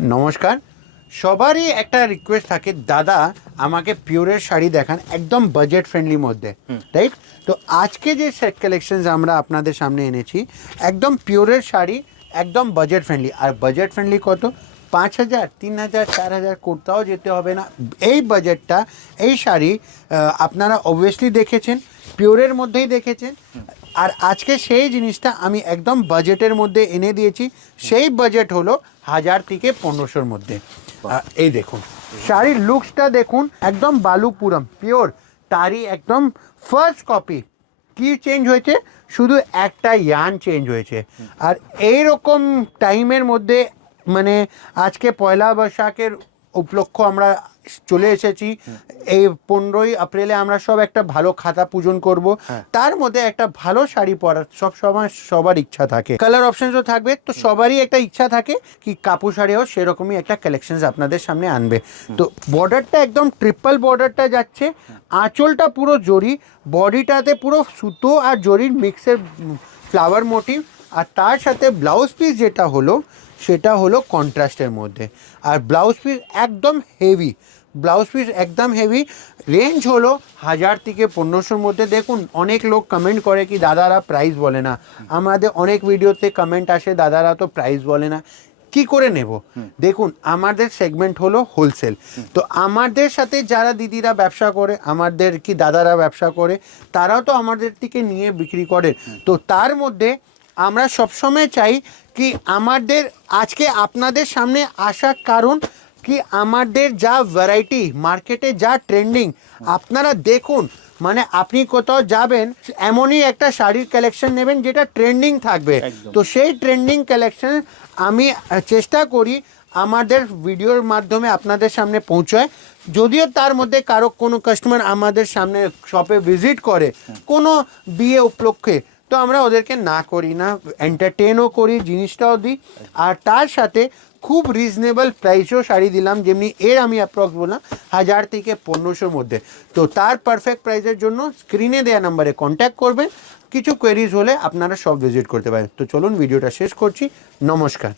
নমস্কার। সবারই একটা রিকোয়েস্ট থাকে, দাদা আমাকে পিওরের শাড়ি দেখান একদম বাজেট ফ্রেন্ডলির মধ্যে, রাইট? তো আজকে যে সেট কালেকশনস আমরা আপনাদের সামনে এনেছি একদম পিওরের শাড়ি, একদম বাজেট ফ্রেন্ডলি। আর বাজেট ফ্রেন্ডলি কত? 5,000, 3,000, 4,000 কোথাও যেতে হবে না। এই বাজেটটা, এই শাড়ি আপনারা অবভিয়াসলি দেখেছেন, পিওরের মধ্যেই দেখেছেন। আর আজকে সেই জিনিসটা আমি একদম বাজেটের মধ্যে এনে দিয়েছি। সেই বাজেট হলো 1,000 থেকে 1,500-র মধ্যে। এই দেখুন শাড়ির লুকসটা দেখুন, একদম বালুপুরম পিওর, তারই একদম ফার্স্ট কপি। কি চেঞ্জ হয়েছে? শুধু একটা ইয়ান চেঞ্জ হয়েছে। আর এইরকম টাইমের মধ্যে, মানে আজকে পয়লা বৈশাখের উপলক্ষ আমরা চলে এসেছি। এই 15ই এপ্রিলে আমরা সব একটা ভালো খাতা পূজন করব। তার মধ্যে একটা ভালো শাড়ি পরার সব সময় সবার ইচ্ছা থাকে, কালার অপশনসও থাকবে। তো সবারই একটা ইচ্ছা থাকে কি কাপড় শাড়িও সেরকমই একটা কালেকশনস আপনাদের সামনে আনবে। তো বর্ডারটা একদম ট্রিপল বর্ডারটা যাচ্ছে, আঁচলটা পুরো জরি, বডিটাতে পুরো সুতো আর জরির মিক্সের ফ্লাওয়ার মোটিভ। আর তার সাথে ব্লাউজ পিস যেটা হলো সেটা হলো কন্ট্রাস্টের মধ্যে। আর ব্লাউজ পিস একদম হেভি, ব্লাউজ পিস একদম হেভি। রেঞ্জ হলো 1,000 থেকে 1,500-র মধ্যে। দেখুন অনেক লোক কমেন্ট করে কি দাদারা প্রাইস বলে না, আমাদের অনেক ভিডিওতে কমেন্ট আসে দাদারা তো প্রাইস বলে না। কি করে নেব? দেখুন আমাদের সেগমেন্ট হলো হোলসেল। তো আমাদের সাথে যারা দিদিরা ব্যবসা করে, আমাদের কি দাদারা ব্যবসা করে, তারাও তো আমাদের থেকে নিয়ে বিক্রি করে। তো তার মধ্যে আমরা সবসময় চাই কি আমাদের আজকে আপনাদের সামনে আসার কারণ কি আমাদের যা ভ্যারাইটি মার্কেটে, যা ট্রেন্ডিং আপনারা দেখুন। মানে আপনি কোথাও যাবেন, এমনই একটা শাড়ির কালেকশন নেবেন যেটা ট্রেন্ডিং থাকবে। তো সেই ট্রেন্ডিং কালেকশন আমি চেষ্টা করি আমাদের ভিডিওর মাধ্যমে আপনাদের সামনে পৌঁছায়। যদিও তার মধ্যে কারো কোনো কাস্টমার আমাদের সামনে শপে ভিজিট করে কোনো বিয়ে উপলক্ষে, তো আমরা ওদেরকে না করি না, এন্টারটেনও করি, জিনিসটাও দিই। আর তার সাথে খুব রিজনেবল প্রাইসেও শাড়ি দিলাম, যেমনি এর আমি অ্যাপ্রক্স বললাম 1,000 থেকে 1,500-র মধ্যে। তো তার পারফেক্ট প্রাইসের জন্য স্ক্রিনে দেওয়া নাম্বারে কন্ট্যাক্ট করবেন। কিছু কোয়েরিজ হলে আপনারা সব ভিজিট করতে পারেন। তো চলুন ভিডিওটা শেষ করছি। নমস্কার।